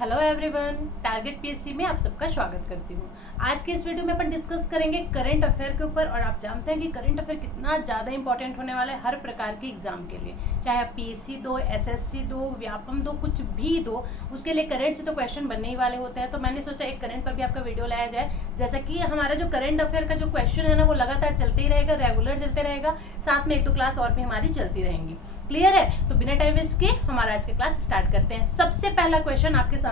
Hello everyone, target PSC में आप सबका स्वागत करती हूँ। आज के इस वीडियो में अपन डिस्कस करेंगे करंट अफेयर के ऊपर। और आप जानते हैं कि करंट अफेयर कितना ज़्यादा इंपॉर्टेंट होने वाला है हर प्रकार के एग्जाम के लिए, चाहे आप पीएससी दो, एसएससी दो, व्यापम दो, कुछ भी दो, उसके लिए करंट से तो क्वेश्चन बनने ही वाले होते हैं। तो मैंने सोचा एक करंट पर भी आपका वीडियो लाया जाए। जैसा कि हमारा जो करंट अफेयर का जो क्वेश्चन है ना, वो लगातार चलते ही रहेगा, रेगुलर चलते रहेगा, साथ में एक दो क्लास और भी हमारी चलती रहेंगी। क्लियर है? तो बिना टाइम वेस्ट किए हमारा आज की क्लास स्टार्ट करते हैं। सबसे पहला क्वेश्चन आपके सामने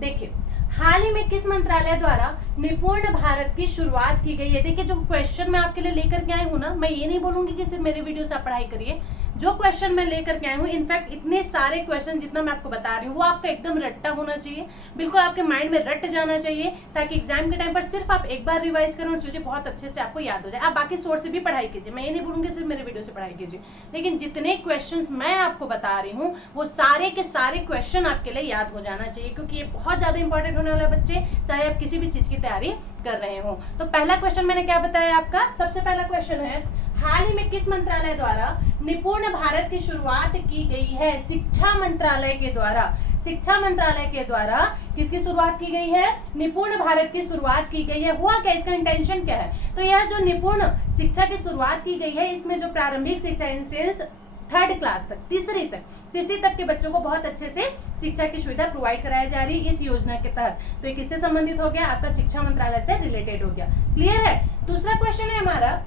देखिए, हाल ही में किस मंत्रालय द्वारा निपुण भारत की शुरुआत की गई है? देखिए, जो क्वेश्चन मैं आपके लिए लेकर के आई हूँ ना, मैं ये नहीं बोलूंगी कि सिर्फ मेरे वीडियो से आप पढ़ाई करिए। जो क्वेश्चन मैं लेकर के आई हूँ, इनफैक्ट इतने सारे क्वेश्चन जितना मैं आपको बता रही हूँ वो आपका एकदम रट्टा होना चाहिए, बिल्कुल आपके माइंड में रट जाना चाहिए, ताकि एग्जाम के टाइम पर सिर्फ आप एक बार रिवाइज करें और चीजें बहुत अच्छे से आपको याद हो जाए। आप बाकी सोर्स से भी पढ़ाई कीजिए, मैं ये नहीं बोलूंगी सिर्फ मेरे वीडियो से पढ़ाई कीजिए, लेकिन जितने क्वेश्चन मैं आपको बता रही हूँ वो सारे के सारे क्वेश्चन आपके लिए याद हो जाना चाहिए, क्योंकि ये बहुत ज्यादा इंपॉर्टेंट होने वाला है बच्चे, चाहे आप किसी भी चीज की तैयारी कर रहे हो। तो पहला क्वेश्चन मैंने क्या बताया आपका, सबसे पहला क्वेश्चन है, हाल ही में किस मंत्रालय द्वारा निपुण भारत की शुरुआत की गई है? शिक्षा मंत्रालय के द्वारा। शिक्षा मंत्रालय के द्वारा किसकी शुरुआत की गई है? निपुण भारत की शुरुआत की गई है। हुआ क्या, इसका इंटेंशन क्या है? तो यह जो निपुण शिक्षा की शुरुआत की गई है, इसमें जो प्रारंभिक शिक्षा इन सेंस थर्ड क्लास तक, तीसरी तक के बच्चों को बहुत अच्छे से शिक्षा की सुविधा प्रोवाइड कराई जा रही है इस योजना के तहत। तो ये किससे संबंधित हो गया? आपका शिक्षा मंत्रालय से रिलेटेड हो गया। क्लियर है? दूसरा क्वेश्चन है हमारा,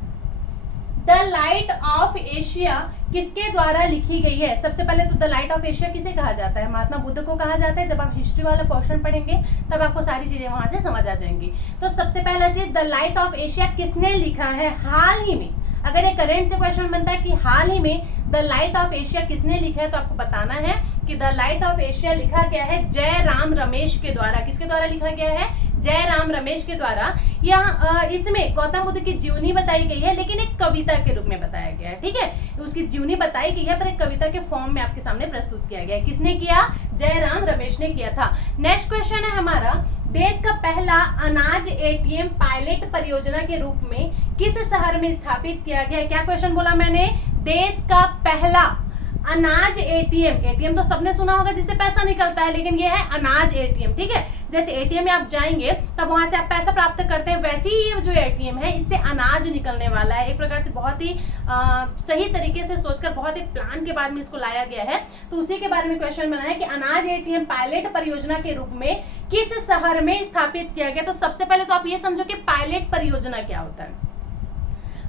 द लाइट ऑफ एशिया किसके द्वारा लिखी गई है? सबसे पहले तो द लाइट ऑफ एशिया किसे कहा जाता है? महात्मा बुद्ध को कहा जाता है। जब आप हिस्ट्री वाला पोर्शन पढ़ेंगे तब आपको सारी चीजें वहां से समझ आ जाएंगी। तो सबसे पहला चीज, द लाइट ऑफ एशिया किसने लिखा है? हाल ही में, अगर ये करंट से क्वेश्चन बनता है कि हाल ही में द लाइट ऑफ एशिया किसने लिखा है, तो आपको बताना है कि द लाइट ऑफ एशिया लिखा गया है जयराम रमेश के द्वारा। किसके द्वारा लिखा गया है? जयराम रमेश के द्वारा। यहाँ इसमें गौतम बुद्ध की जीवनी बताई गई है, लेकिन एक कविता के रूप में बताया गया है। ठीक है, उसकी जीवनी बताई गई है पर एक कविता के फॉर्म में आपके सामने प्रस्तुत किया गया है। किसने किया? जयराम रमेश ने किया था। नेक्स्ट क्वेश्चन है हमारा, देश का पहला अनाज एटीएम पायलट परियोजना के रूप में किस शहर में स्थापित किया गया है? क्या क्वेश्चन बोला मैंने? देश का पहला अनाज एटीएम। एटीएम तो सबने सुना होगा जिससे पैसा निकलता है, लेकिन ये है अनाज एटीएम। ठीक है, जैसे एटीएम में आप जाएंगे तब वहां से आप पैसा प्राप्त करते हैं, वैसे ही ये जो एटीएम है इससे अनाज निकलने वाला है। एक प्रकार से बहुत ही सही तरीके से सोचकर, बहुत ही प्लान के बाद में इसको लाया गया है। तो उसी के बारे में क्वेश्चन बना है कि अनाज एटीएम पायलट परियोजना के रूप में किस शहर में स्थापित किया गया? तो सबसे पहले तो आप ये समझो कि पायलट परियोजना क्या होता है।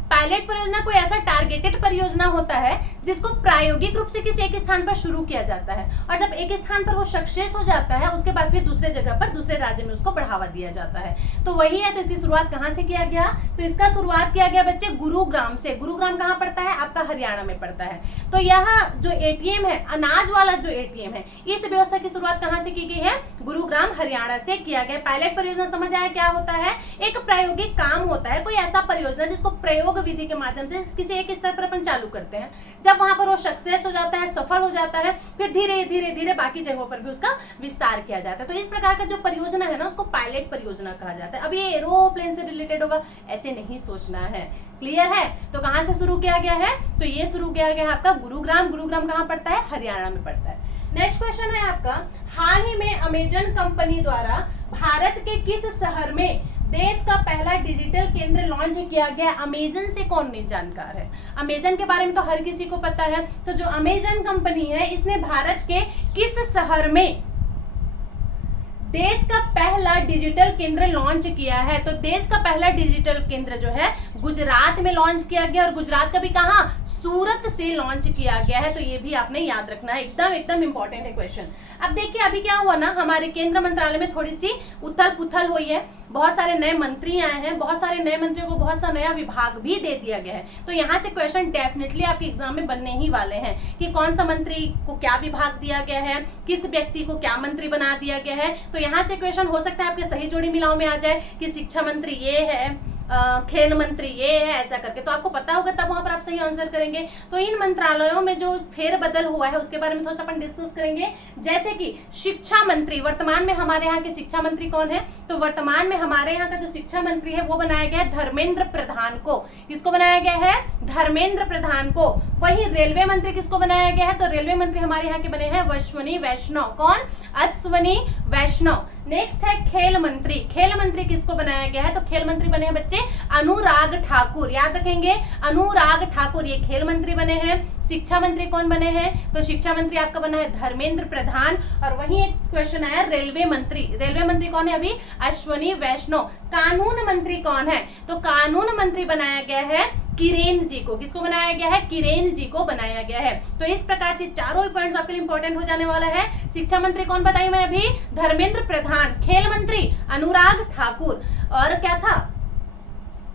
पायलट परियोजना कोई ऐसा टारगेटेड परियोजना होता है जिसको प्रायोगिक रूप से किसी एक स्थान पर शुरू किया जाता है, और जब एक स्थान पर वो सक्सेस हो जाता है उसके बाद फिर दूसरे जगह पर, दूसरे राज्य में उसको बढ़ावा दिया जाता है। तो वही है। तो इसकी शुरुआत कहाँ से किया गया? तो इसका शुरुआत किया गया बच्चे गुरुग्राम से। गुरुग्राम कहाँ पड़ता है? आपका हरियाणा में पड़ता है। तो यह जो एटीएम है, अनाज वाला जो एटीएम है, इस व्यवस्था की शुरुआत कहाँ से की गई है? गुरुग्राम हरियाणा से किया गया। पायलट परियोजना समझ आया क्या होता है? एक प्रायोगिक काम होता है, कोई ऐसा परियोजना जिसको प्रयोग विधि के माध्यम से किसी एक स्तर पर अपन चालू करते हैं। जब वहां पर वो सक्सेस हो जाता है, सफल हो जाता है, फिर धीरे धीरे धीरे बाकी जगहों पर भी उसका विस्तार किया जाता है। तो इस प्रकार का जो परियोजना है ना, उसको पायलट परियोजना कहा जाता है। अब ये एरोप्लेन से रिलेटेड होगा ऐसे नहीं सोचना है। क्लियर है? तो कहां से शुरू किया गया है? तो ये शुरू किया गया है आपका गुरुग्राम। गुरुग्राम कहां पड़ता है? हरियाणा में पड़ता है। नेक्स्ट क्वेश्चन है आपका, हाल ही में अमेजन कंपनी द्वारा भारत के किस शहर में देश का पहला डिजिटल केंद्र लॉन्च किया गया? अमेजन से कौन नहीं जानकार है? अमेजन के बारे में तो हर किसी को पता है। तो जो अमेजन कंपनी है, इसने भारत के किस शहर में देश का पहला डिजिटल केंद्र लॉन्च किया है? तो देश का पहला डिजिटल केंद्र जो है गुजरात में लॉन्च किया गया, और गुजरात का भी कहां? सूरत से लॉन्च किया गया है। तो ये भी आपने याद रखना है, एकदम इंपॉर्टेंट है क्वेश्चन। अब देखिए, अभी क्या हुआ ना, हमारे केंद्र मंत्रालय में थोड़ी सी उथल पुथल हुई है, बहुत सारे नए मंत्री आए हैं, बहुत सारे नए मंत्रियों को बहुत सा नया विभाग भी दे दिया गया है। तो यहाँ से क्वेश्चन डेफिनेटली आपके एग्जाम में बनने ही वाले हैं कि कौन सा मंत्री को क्या विभाग दिया गया है, किस व्यक्ति को क्या मंत्री बना दिया गया है। तो यहाँ से क्वेश्चन हो सकता है आपके सही जोड़ी मिलाओ में आ जाए कि शिक्षा मंत्री ये है, खेल मंत्री ये है, ऐसा करके। तो आपको पता होगा, तब वहां पर आप सही आंसर करेंगे। तो इन मंत्रालयों में जो फेरबदल हुआ है उसके बारे में थोड़ा सा अपन डिस्कस करेंगे। जैसे कि शिक्षा मंत्री, वर्तमान में हमारे यहाँ के शिक्षा मंत्री कौन है? तो वर्तमान में हमारे यहाँ का जो शिक्षा मंत्री है वो बनाया गया है धर्मेंद्र प्रधान को। किसको बनाया गया है? धर्मेंद्र प्रधान को। वही रेलवे मंत्री किसको बनाया गया है? तो रेलवे मंत्री हमारे यहाँ के बने हैं अश्विनी वैष्णव। कौन? अश्विनी वैष्णव। नेक्स्ट है खेल मंत्री। खेल मंत्री किसको बनाया गया है? तो खेल मंत्री बने हैं बच्चे अनुराग ठाकुर, याद रखेंगे अनुराग ठाकुर ये खेल मंत्री बने हैं। शिक्षा मंत्री कौन बने हैं? तो शिक्षा मंत्री आपका बना है धर्मेंद्र प्रधान। और वहीं एक क्वेश्चन आया रेलवे मंत्री। रेलवे मंत्री कौन है अभी? अश्वनी वैष्णव। कानून मंत्री कौन है? तो कानून मंत्री बनाया गया है किरेन जी को। किसको बनाया गया है? किरेन जी को बनाया गया है। तो इस प्रकार से चारों पॉइंट्स आपके लिए इंपॉर्टेंट हो जाने वाला है। शिक्षा मंत्री कौन बताई मैं अभी? धर्मेंद्र प्रधान। खेल मंत्री अनुराग ठाकुर। और क्या था?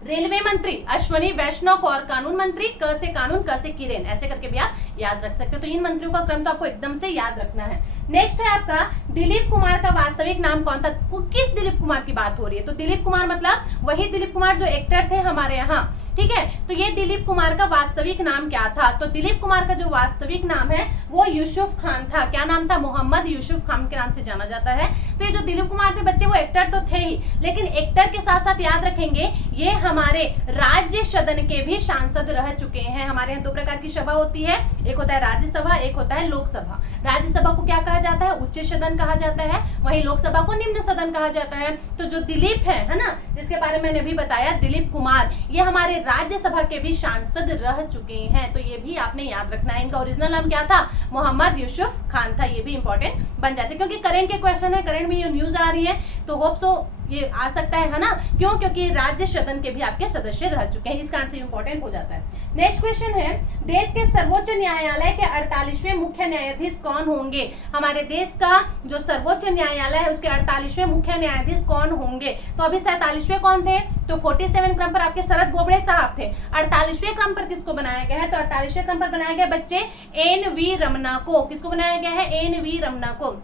रेलवे मंत्री अश्वनी वैष्णव को। और कानून मंत्री क से कानून, क से किरेन, ऐसे करके भी आप याद रख सकते हो। तो इन मंत्रियों का क्रम तो आपको एकदम से याद रखना है। नेक्स्ट है आपका दिलीप कुमार का वास्तविक नाम कौन था? किस दिलीप कुमार की बात हो रही है? तो दिलीप कुमार मतलब वही दिलीप कुमार जो एक्टर थे हमारे यहाँ, ठीक है। तो ये दिलीप कुमार का वास्तविक नाम क्या था? तो दिलीप कुमार का जो वास्तविक नाम है वो यूसुफ खान था। क्या नाम था? मोहम्मद यूसुफ खान के नाम से जाना जाता है। तो ये जो दिलीप कुमार थे बच्चे वो एक्टर तो थे ही, लेकिन एक्टर के साथ साथ याद रखेंगे ये हमारे राज्य सदन के भी सांसद रह चुके हैं। हमारे यहाँ दो प्रकार की सभा होती है, एक होता है राज्यसभा, एक होता है लोकसभा। राज्यसभा को क्या कहा जाता है? उच्च सदन कहा जाता है। वहीं लोकसभा को निम्न सदन कहा जाता है। तो जो दिलीप है ना, जिसके बारे में मैंने अभी बताया दिलीप कुमार, ये हमारे राज्यसभा के भी सांसद रह चुके हैं। तो ये भी आपने याद रखना है। इनका ओरिजिनल नाम क्या था? मोहम्मद यूसुफ खान था। ये भी इंपॉर्टेंट बन जाते हैं क्योंकि करंट के क्वेश्चन है, करंट में ये न्यूज आ रही है, तो होप सो ये आ सकता है ना। क्यों? क्योंकि राज्य सदन के भी आपके सदस्य रह चुके हैं, इस कारण से इंपॉर्टेंट हो जाता है। नेक्स्ट क्वेश्चन है देश के सर्वोच्च न्यायालय के 48वें मुख्य न्यायाधीश कौन होंगे? हमारे देश का जो सर्वोच्च न्यायालय है उसके 48वें मुख्य न्यायाधीश कौन होंगे? तो अभी 47वें कौन थे? तो 47 क्रम पर आपके शरद बोबड़े साहब थे। 48वें क्रम पर किसको बनाया गया है? तो 48वें क्रम पर बनाया गया बच्चे एन.वी. रमन्ना को। किसको बनाया गया है? एन.वी. रमन्ना को।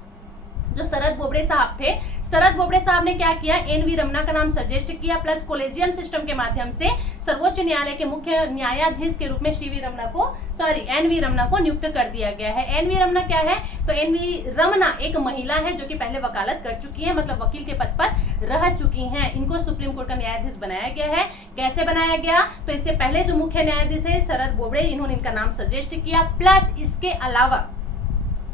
जो शरद बोबड़े साहब थे, शरद बोबड़े साहब ने क्या किया? एन.वी. रमन्ना का नाम सजेस्ट किया, प्लस कोलेजियम सिस्टम के माध्यम से सर्वोच्च न्यायालय के मुख्य न्यायाधीश के रूप में एन.वी. रमन्ना को नियुक्त कर दिया गया है। एन.वी. रमन्ना क्या है? तो एन.वी. रमन्ना एक महिला है जो कि पहले वकालत कर चुकी है, मतलब वकील के पद पर रह चुकी हैं। इनको सुप्रीम कोर्ट का न्यायाधीश बनाया गया है। कैसे बनाया गया? तो इससे पहले जो मुख्य न्यायाधीश है शरद बोबड़े, इन्होंने इनका नाम सजेस्ट किया, प्लस इसके अलावा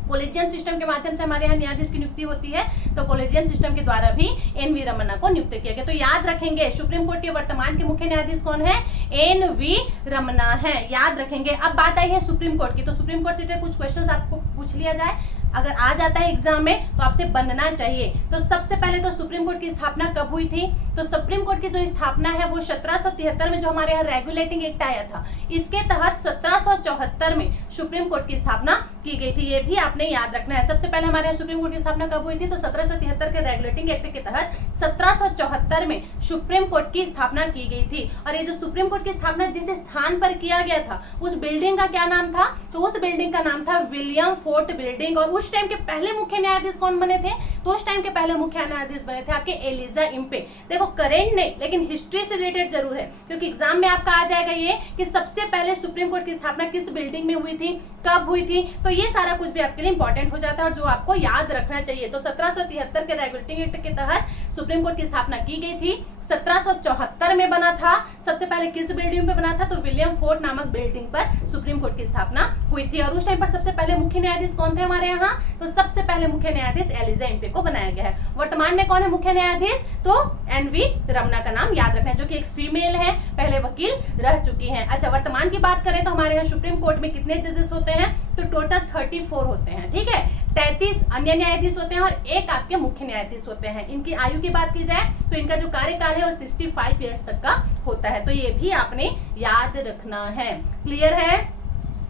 कोलेजियम सिस्टम के माध्यम से हमारे यहाँ न्यायाधीश की नियुक्ति होती है, तो कोलेजियम सिस्टम के द्वारा भी एन.वी. रमन्ना को नियुक्त किया गया। तो याद रखेंगे सुप्रीम कोर्ट के वर्तमान के मुख्य न्यायाधीश कौन है? एन.वी. रमन्ना है, याद रखेंगे। अब बात आई है सुप्रीम कोर्ट की। तो सुप्रीम कोर्ट से कुछ क्वेश्चन आपको पूछ लिया जाए, अगर आ जाता है एग्जाम में तो आपसे बनना चाहिए। तो सबसे पहले तो सुप्रीम कोर्ट की स्थापना कब हुई थी? तो सुप्रीम कोर्ट की जो स्थापना है वो 1773 में जो हमारे यहाँ रेगुलेटिंग एक्ट आया था, इसके तहत 1774 में सुप्रीम कोर्ट की स्थापना की गई थी। ये भी आपने याद रखना है। सबसे पहले हमारे यहाँ सुप्रीम कोर्ट की स्थापना कब हुई थी? तो 1773 के रेगुलेटिंग एक्ट के तहत 1774 में सुप्रीम कोर्ट की स्थापना की गई थी। और ये जो सुप्रीम कोर्ट की स्थापना जिस स्थान पर किया गया था उस बिल्डिंग का क्या नाम था? तो उस बिल्डिंग का नाम था विलियम फोर्ट बिल्डिंग। और उस टाइम के पहले मुख्य न्यायाधीश कौन बने थे? तो उस टाइम के पहले मुख्य न्यायाधीश बने थे आपके एलिजा इम्पे। देखो करेंट नहीं, लेकिन हिस्ट्री से रिलेटेड जरूर है, क्योंकि एग्जाम में आपका आ जाएगा ये कि सबसे पहले सुप्रीम कोर्ट की स्थापना किस बिल्डिंग में हुई थी, कब हुई थी। तो ये सारा कुछ भी आपके लिए इंपॉर्टेंट हो जाता है और जो आपको याद रखना चाहिए। तो 1773 के रेगुलेटिंग एक्ट के तहत सुप्रीम कोर्ट की स्थापना की गई थी। 1774 में बना था। सबसे पहले किस बिल्डिंग पे बना था? तो विलियम फोर्ट नामक बिल्डिंग पर सुप्रीम कोर्ट की स्थापना हुई थी। और उस टाइम पर सबसे पहले मुख्य न्यायाधीश कौन थे हमारे यहाँ? तो सबसे पहले मुख्य न्यायाधीश एलिजा इम्पे को बनाया गया है। वर्तमान में कौन है मुख्य न्यायाधीश? तो एन.वी. रमन्ना का नाम याद रखना है, जो कि एक फीमेल है, पहले वकील रह चुकी हैं। अच्छा, वर्तमान की बात करें तो हमारे यहाँ सुप्रीम कोर्ट में कितने जजेस होते हैं? तो टोटल 34 होते हैं, ठीक है। 33 अन्य न्यायाधीश होते हैं और एक आपके मुख्य न्यायाधीश होते हैं। इनकी आयु की बात की जाए तो इनका जो कार्यकाल है वो 65 ईयर्स तक का होता है। तो ये भी आपने याद रखना है। क्लियर है?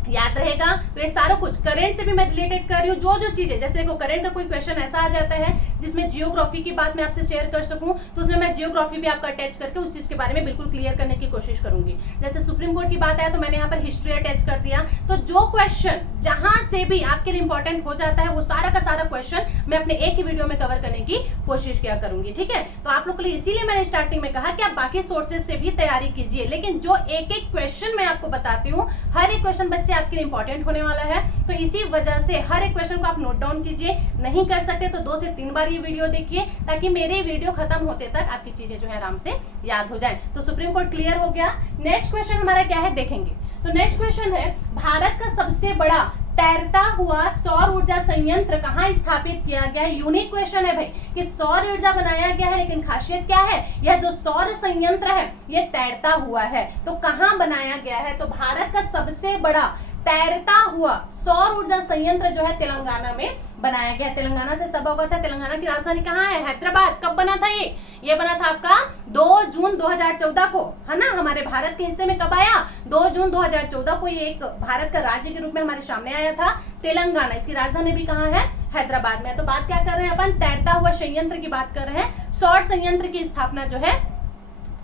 याद रहेगा। तो ये सारा कुछ करंट से भी मैं रिलेटेड कर रही हूँ। जो चीजें, जैसे देखो करंट का कोई क्वेश्चन ऐसा आ जाता है जिसमें जियोग्राफी की बात मैं आपसे शेयर कर सकूं, तो उसमें मैं जियोग्राफी भी आपका अटैच करके उस चीज के बारे में बिल्कुल क्लियर करने की कोशिश करूंगी। जैसे सुप्रीम कोर्ट की बात आया तो मैंने यहाँ पर हिस्ट्री अटैच कर दिया। तो जो क्वेश्चन जहां से भी आपके लिए इंपॉर्टेंट हो जाता है वो सारा का सारा क्वेश्चन मैं अपने एक ही वीडियो में कवर करने की कोशिश किया करूंगी, ठीक है। तो आप लोग के लिए इसीलिए मैंने स्टार्टिंग में कहा कि आप बाकी सोर्सेज से भी तैयारी कीजिए, लेकिन जो एक एक क्वेश्चन मैं आपको बताती हूँ, हर एक क्वेश्चन बच्चे आपके लिए इंपॉर्टेंट होने वाला है। तो इसी वजह से हर एक क्वेश्चन को आप नोट डाउन कीजिए। नहीं कर सकते तो 2 से 3 बार ये वीडियो देखिए, ताकि मेरे वीडियो खत्म होते तक आपकी चीजें जो है आराम से याद हो जाए। तो सुप्रीम कोर्ट क्लियर हो गया। नेक्स्ट क्वेश्चन हमारा क्या है देखेंगे। तो नेक्स्ट क्वेश्चन है, भारत का सबसे बड़ा तैरता हुआ सौर ऊर्जा संयंत्र कहाँ स्थापित किया गया है? यूनिक क्वेश्चन है भाई कि सौर ऊर्जा बनाया गया है, लेकिन खासियत क्या है? यह जो सौर संयंत्र है ये तैरता हुआ है, तो कहाँ बनाया गया है? तो भारत का सबसे बड़ा तैरता हुआ सौर ऊर्जा संयंत्र जो है तेलंगाना में बनाया गया। तेलंगाना से सब अवगत है। तेलंगाना की राजधानी कहाँ है? हैदराबाद। कब बना था ये बना था आपका 2 जून 2014 को, है ना। हमारे भारत के हिस्से में कब आया? 2 जून 2014 को ये एक भारत का राज्य के रूप में हमारे सामने आया था तेलंगाना। इसकी राजधानी भी कहाँ है? हैदराबाद में। तो बात क्या कर रहे हैं अपन? तैरता हुआ संयंत्र की बात कर रहे हैं। सौर संयंत्र की स्थापना जो है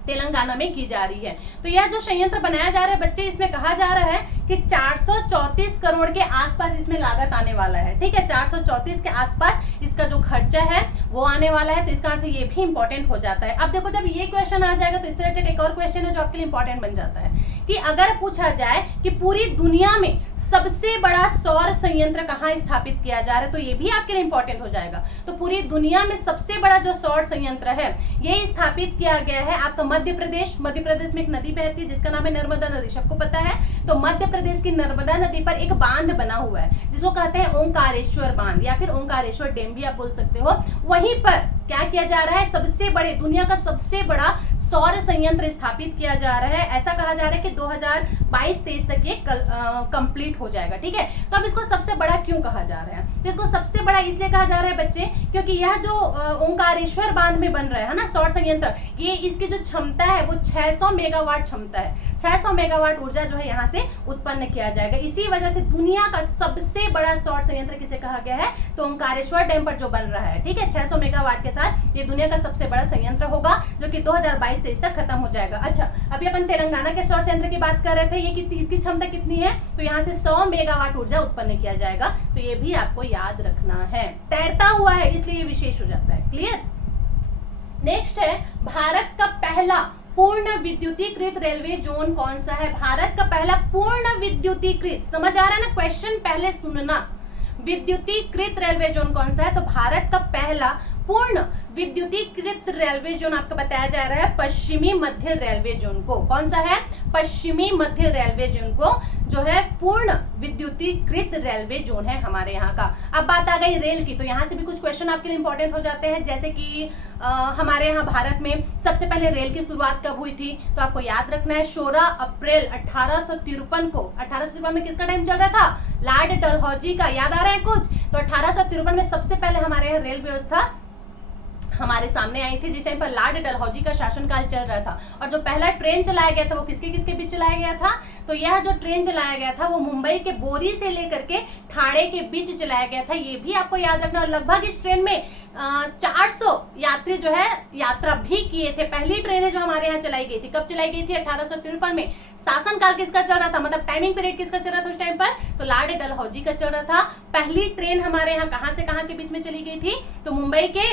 तेलंगाना में की जा रही है। तो यह जो संयंत्र बनाया जा रहा है बच्चे, इसमें कहा जा रहा है कि 434 करोड़ के आसपास इसमें लागत आने वाला है। ठीक है, 434 के आसपास इसका जो खर्चा है वो आने वाला है। तो इसका अर्थ ये भी इंपॉर्टेंट हो जाता है। अब देखो, जब ये क्वेश्चन आ जाएगा तो इससे रिलेटेड एक और क्वेश्चन है जो आपके लिए इंपॉर्टेंट बन जाता है कि अगर पूछा जाए कि पूरी दुनिया में सबसे बड़ा सौर संयंत्र कहाँ स्थापित किया जा रहा है, तो ये भी आपके लिए इंपॉर्टेंट हो जाएगा। तो पूरी दुनिया में सबसे बड़ा जो सौर संयंत्र है ये स्थापित किया गया है आपका मध्य प्रदेश। मध्य प्रदेश में एक नदी बहती है जिसका नाम है नर्मदा नदी, सबको पता है। तो मध्य प्रदेश की नर्मदा नदी पर एक बांध बना हुआ है जिसको कहते हैं ओंकारेश्वर बांध या फिर ओंकारेश्वर डैम भी आप बोल सकते हो। वहीं पर क्या किया जा रहा है? सबसे बड़े, दुनिया का सबसे बड़ा सौर संयंत्र स्थापित किया जा रहा है। ऐसा कहा जा रहा है कि 2022-23 तक ये कंप्लीट हो जाएगा। ठीक है, तो अब इसको सबसे बड़ा क्यों कहा जा रहा है? तो इसको सबसे बड़ा इसलिए कहा जा रहा है बच्चे क्योंकि यह जो ओंकारेश्वर बांध में बन रहा है ना सौर संयंत्र, ये इसकी जो क्षमता है वो 600 मेगावाट क्षमता है। 600 मेगावाट ऊर्जा जो है यहाँ से उत्पन्न किया जाएगा। इसी वजह से दुनिया का सबसे बड़ा सौर संयंत्र किसे कहा गया है? तो ओंकारेश्वर डैम पर जो बन रहा है। ठीक है, 600 मेगावाट के साथ ये दुनिया का सबसे बड़ा संयंत्र होगा जो कि 2022-23 तक खत्म हो जाएगा। अच्छा, अभी अपन तेलंगाना के सौर संयंत्र की बात कर रहे थे। ये कितनी, इसकी क्षमता कितनी है? तो यहाँ से 100 मेगावाट ऊर्जा उत्पन्न किया जाएगा। तो ये भी आपको याद रखना है। तैरता हुआ है इसलिए ये विशेष हो जाता है। क्लियर? नेक्स्ट है, भारत का पहला पूर्ण विद्युतीकृत रेलवे जोन कौन सा है? भारत का पहला पूर्ण विद्युतीकृत, समझ आ रहा है ना? क्वेश्चन पहले सुनना। विद्युतीकृत रेलवे जोन कौन सा है? तो भारत का पहला पूर्ण विद्युतीकृत रेलवे जोन आपको बताया जा रहा है पश्चिमी मध्य रेलवे जोन को। कौन सा है? पश्चिमी मध्य रेलवे जोन को जो है पूर्ण विद्युतीकृत रेलवे जोन है हमारे यहाँ का। अब बात आ गई रेल की, तो यहाँ से भी कुछ क्वेश्चन आपके लिए इंपॉर्टेंट हो जाते हैं। जैसे कि हमारे यहाँ भारत में सबसे पहले रेल की शुरुआत कब हुई थी? तो आपको याद रखना है 16 अप्रैल 1853 को। 1853 में किसका टाइम चल रहा था? लॉर्ड डलहौजी का। याद आ रहा है कुछ? तो 1853 में सबसे पहले हमारे यहाँ रेल व्यवस्था हमारे सामने आई थी, जिस टाइम पर लॉर्ड डलहौजी का शासनकाल चल रहा था। और जो पहला ट्रेन चलाया गया था वो किसके किसके बीच चलाया गया था? तो यह जो ट्रेन चलाया गया था वो मुंबई के बोरी से लेकर के ठाणे के बीच चलाया गया था। ये भी आपको याद रखना। और लगभग इस ट्रेन में 400 यात्री जो है यात्रा भी किए थे। पहली ट्रेनें जो हमारे यहाँ चलाई गई थी, कब चलाई गई थी? 1853 में। शासनकाल किसका चल रहा था, मतलब टाइमिंग पीरियड किसका चल रहा था उस टाइम पर? तो लॉर्ड डलहौजी का चल रहा था। पहली ट्रेन हमारे यहाँ कहाँ से कहाँ के बीच में चली गई थी? तो मुंबई के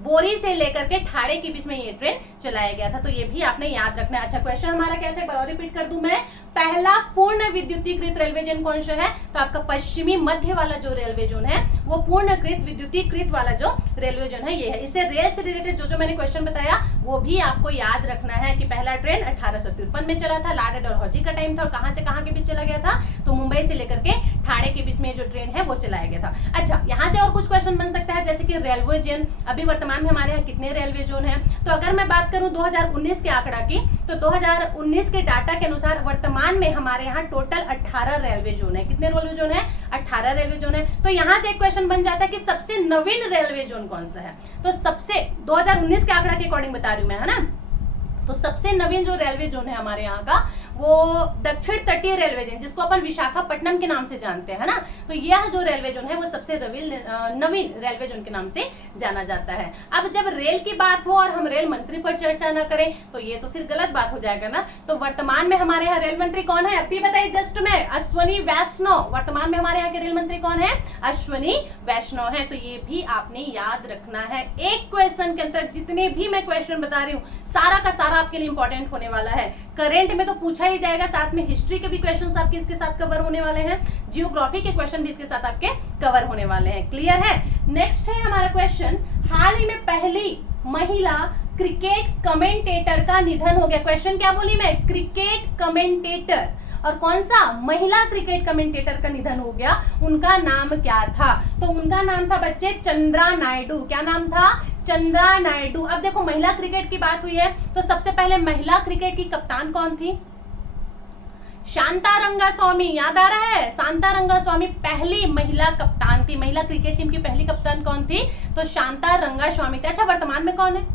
बोरी से लेकर के ठाणे के बीच में ये ट्रेन चलाया गया था। तो ये भी आपने याद रखना है। अच्छा, क्वेश्चन हमारा क्या था, एक बार और रिपीट कर दूं मैं। पहला पूर्ण विद्युतीकृत रेलवे जोन कौन सा है? तो आपका पश्चिमी मध्य वाला जो रेलवे जोन है वो पूर्णकृत विद्युतीकृत वाला जो रेलवे जोन है ये है। इससे रेल से रिलेटेड जो मैंने क्वेश्चन बताया वो भी आपको याद रखना है कि पहला ट्रेन 1853 में चला था, लॉर्ड डलहौजी का टाइम था। और कहां से कहां के बीच चला गया था? तो मुंबई से लेकर के ठाणे के बीच में जो ट्रेन है वो चलाया गया था। अच्छा, यहाँ से और कुछ क्वेश्चन बन सकता है, जैसे कि रेलवे जोन अभी वर्तमान में हमारे यहाँ कितने रेलवे जोन है? तो अगर मैं बात करूं 2019 के आंकड़ा की, तो 2019 के डाटा के अनुसार वर्तमान में हमारे यहाँ टोटल 18 रेलवे जोन है। कितने रेलवे जोन है? 18 रेलवे जोन है। तो यहाँ से एक क्वेश्चन बन जाता है कि सबसे नवीन रेलवे जोन कौन सा है? तो सबसे 2019 के आंकड़ा के अकॉर्डिंग बता रही हूँ मैं, है ना। तो सबसे नवीन जो रेलवे जोन है हमारे यहाँ का वो दक्षिण तटीय रेलवे जोन, जिसको अपन विशाखापट्टनम के नाम से जानते हैं ना। तो यह जो रेलवे जोन है वो सबसे नवीन रेलवे जोन के नाम से जाना जाता है। अब जब रेल की बात हो और हम रेल मंत्री पर चर्चा ना करें तो ये तो फिर गलत बात हो जाएगा ना। तो वर्तमान में हमारे यहाँ रेल मंत्री कौन है? अभी बताइए जस्ट में, अश्वनी वैष्णव। वर्तमान में हमारे यहाँ के रेल मंत्री कौन है? अश्वनी वैष्णव है। तो ये भी आपने याद रखना है। एक क्वेश्चन के अंदर जितने भी मैं क्वेश्चन बता रही हूँ सारा का सारा आपके लिए इंपॉर्टेंट होने वाला है। करेंट में तो पूछा ही जाएगा, साथ में हिस्ट्री के भी क्वेश्चंस आपके इसके साथ कवर होने वाले हैं, जियोग्राफी के क्वेश्चन भी इसके साथ आपके कवर होने वाले हैं। क्लियर है? नेक्स्ट है हमारा क्वेश्चन, हाल ही में पहली महिला क्रिकेट कमेंटेटर का निधन हो गया। क्वेश्चन क्या बोली मैं? Cricket commentator. और कौन सा महिला क्रिकेट कमेंटेटर का निधन हो गया, उनका नाम क्या था? तो उनका नाम था बच्चे चंद्रा नायडू। क्या नाम था? चंद्रा नायडू। अब देखो महिला क्रिकेट की बात हुई है तो सबसे पहले महिला क्रिकेट की कप्तान कौन थी? शांता रंगास्वामी। याद आ रहा है? शांता रंगास्वामी पहली महिला कप्तान थी। महिला क्रिकेट टीम की पहली कप्तान कौन थी? तो शांता रंगास्वामी थी। अच्छा वर्तमान में कौन है?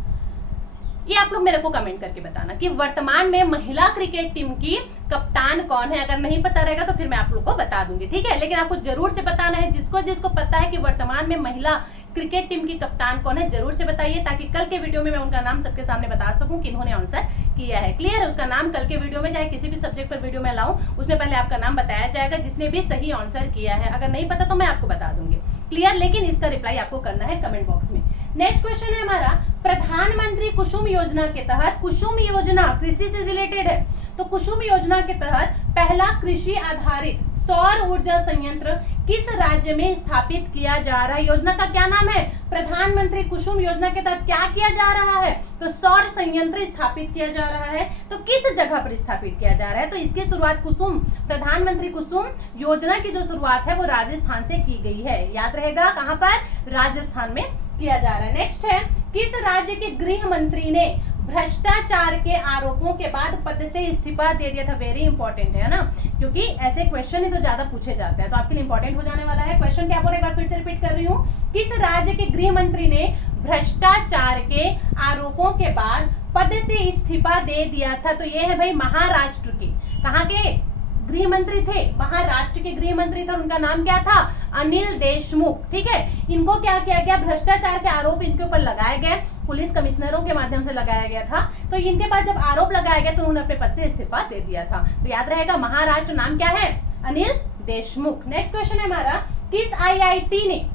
ये आप लोग मेरे को कमेंट करके बताना कि वर्तमान में महिला क्रिकेट टीम की कप्तान कौन है। अगर नहीं पता रहेगा तो फिर मैं आप लोग को बता दूंगी, ठीक है? लेकिन आपको जरूर से बताना है, जिसको जिसको पता है कि वर्तमान में महिला क्रिकेट टीम की कप्तान कौन है जरूर से बताइए, ताकि कल के वीडियो में मैं उनका नाम सबके सामने बता सकूं कि इन्होंने आंसर किया है। क्लियर है? उसका नाम कल के वीडियो में, चाहे किसी भी सब्जेक्ट पर वीडियो में लाऊं, उसमें पहले आपका नाम बताया जाएगा जिसने भी सही आंसर किया है। अगर नहीं पता तो मैं आपको बता दूंगी। क्लियर? लेकिन इसका रिप्लाई आपको करना है कमेंट बॉक्स में। नेक्स्ट क्वेश्चन है हमारा, प्रधानमंत्री कुसुम योजना के तहत, कुसुम योजना कृषि से रिलेटेड है, तो कुसुम योजना के तहत पहला कृषि आधारित सौर ऊर्जा संयंत्र किस राज्य में स्थापित किया जा रहा है? योजना का क्या नाम है? प्रधानमंत्री कुसुम योजना के तहत क्या किया जा रहा है? तो सौर संयंत्र स्थापित किया जा रहा है। तो किस जगह पर स्थापित किया जा रहा है? तो इसकी शुरुआत कुसुम, प्रधानमंत्री कुसुम योजना की जो शुरुआत है वो राजस्थान से की गई है। याद रहेगा कहां पर? राजस्थान में किया जा रहा है। नेक्स्ट है, किस राज्य के गृह मंत्री ने भ्रष्टाचार के आरोपों के बाद पद से इस्तीफा दे दिया था? वेरी इंपॉर्टेंट है ना, क्योंकि ऐसे क्वेश्चन ही तो ज्यादा पूछे जाते हैं, तो आपके लिए इंपॉर्टेंट हो जाने वाला है। क्वेश्चन क्या बोल, एक बार फिर से रिपीट कर रही हूँ, किस राज्य के गृह मंत्री ने भ्रष्टाचार के आरोपों के बाद पद से इस्तीफा दे दिया था? तो ये है भाई महाराष्ट्र के। कहाँ के गृह मंत्री थे? महाराष्ट्र के गृह मंत्री थे और उनका नाम क्या था? अनिल देशमुख। ठीक है, इनको क्या किया गया? भ्रष्टाचार के आरोप इनके ऊपर लगाए गए, पुलिस कमिश्नरों के माध्यम से लगाया गया था। तो इनके पास जब आरोप लगाया गया तो उन्होंने अपने पद से इस्तीफा दे दिया था। तो याद रहेगा महाराष्ट्र, नाम क्या है? अनिल देशमुख। नेक्स्ट क्वेश्चन है हमारा, किस आईआईटी ने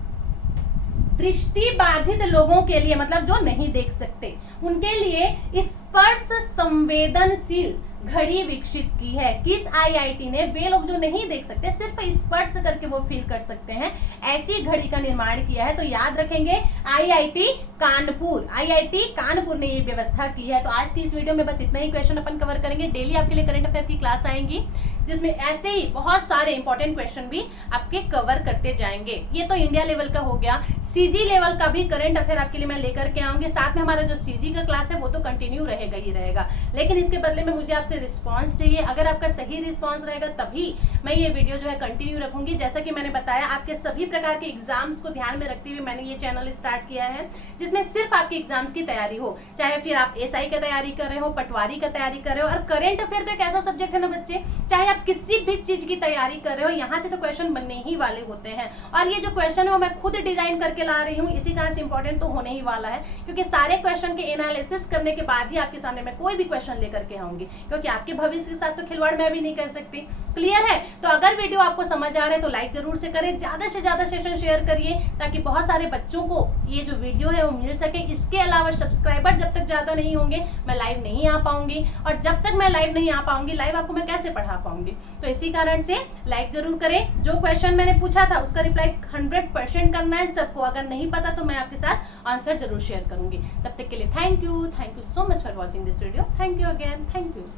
दृष्टि बाधित लोगों के लिए, मतलब जो नहीं देख सकते, उनके लिए स्पर्श संवेदनशील घड़ी विकसित की है? किस आईआईटी ने, वे लोग जो नहीं देख सकते सिर्फ स्पर्श करके वो फील कर सकते हैं, ऐसी घड़ी का निर्माण किया है? तो याद रखेंगे आईआईटी कानपुर। आईआईटी कानपुर ने ये व्यवस्था की है। तो आज की इस वीडियो में बस इतना ही क्वेश्चन अपन कवर करेंगे। डेली आपके लिए करंट अफेयर की क्लास आएंगी जिसमें ऐसे ही बहुत सारे इंपॉर्टेंट क्वेश्चन भी आपके कवर करते जाएंगे। ये तो इंडिया लेवल का हो गया। सीजी लेवल का भी करंट अफेयर आपके लिए मैं लेकर के आऊंगी। साथ में हमारा जो सीजी का क्लास है वो तो कंटिन्यू रहेगा ही रहेगा, लेकिन इसके बदले में मुझे आपसे रिस्पांस चाहिए। अगर आपका सही रिस्पांस रहेगा तभी मैं ये वीडियो जो है कंटिन्यू रखूंगी। जैसा कि मैंने बताया, आपके सभी प्रकार के एग्जाम्स को ध्यान में रखते हुए मैंने ये चैनल स्टार्ट किया है, जिसमें सिर्फ आपके एग्जाम्स की तैयारी हो, चाहे फिर आप एसआई की तैयारी कर रहे हो, पटवारी का तैयारी कर रहे हो। और करंट अफेयर तो एक ऐसा सब्जेक्ट है ना बच्चे, चाहे आप किसी भी चीज की तैयारी कर रहे हो, यहाँ से तो क्वेश्चन बनने ही वाले होते हैं। और ये जो क्वेश्चन है वो मैं खुद डिजाइन करके ला रही हूँ, इसी कारण से इंपॉर्टेंट तो होने ही वाला है, क्योंकि सारे क्वेश्चन के एनालिसिस करने के बाद ही आपके सामने मैं कोई भी क्वेश्चन लेकर के आऊंगी, क्योंकि आपके भविष्य के साथ तो खिलवाड़ मैं भी नहीं कर सकती। क्लियर है? तो अगर वीडियो आपको समझ आ रहा है तो लाइक जरूर से करें, ज्यादा से ज्यादा सेशन शेयर करिए, ताकि बहुत सारे बच्चों को ये जो वीडियो है वो मिल सके। इसके अलावा सब्सक्राइबर जब तक ज्यादा नहीं होंगे मैं लाइव नहीं आ पाऊंगी, और जब तक मैं लाइव नहीं आ पाऊंगी, लाइव आपको मैं कैसे पढ़ा पाऊंगी? तो इसी कारण से लाइक जरूर करें। जो क्वेश्चन मैंने पूछा था उसका रिप्लाई 100% करना है सबको। अगर नहीं पता तो मैं आपके साथ आंसर जरूर शेयर करूंगी। तब तक के लिए thank you so much for watching this video. Thank you again, thank you.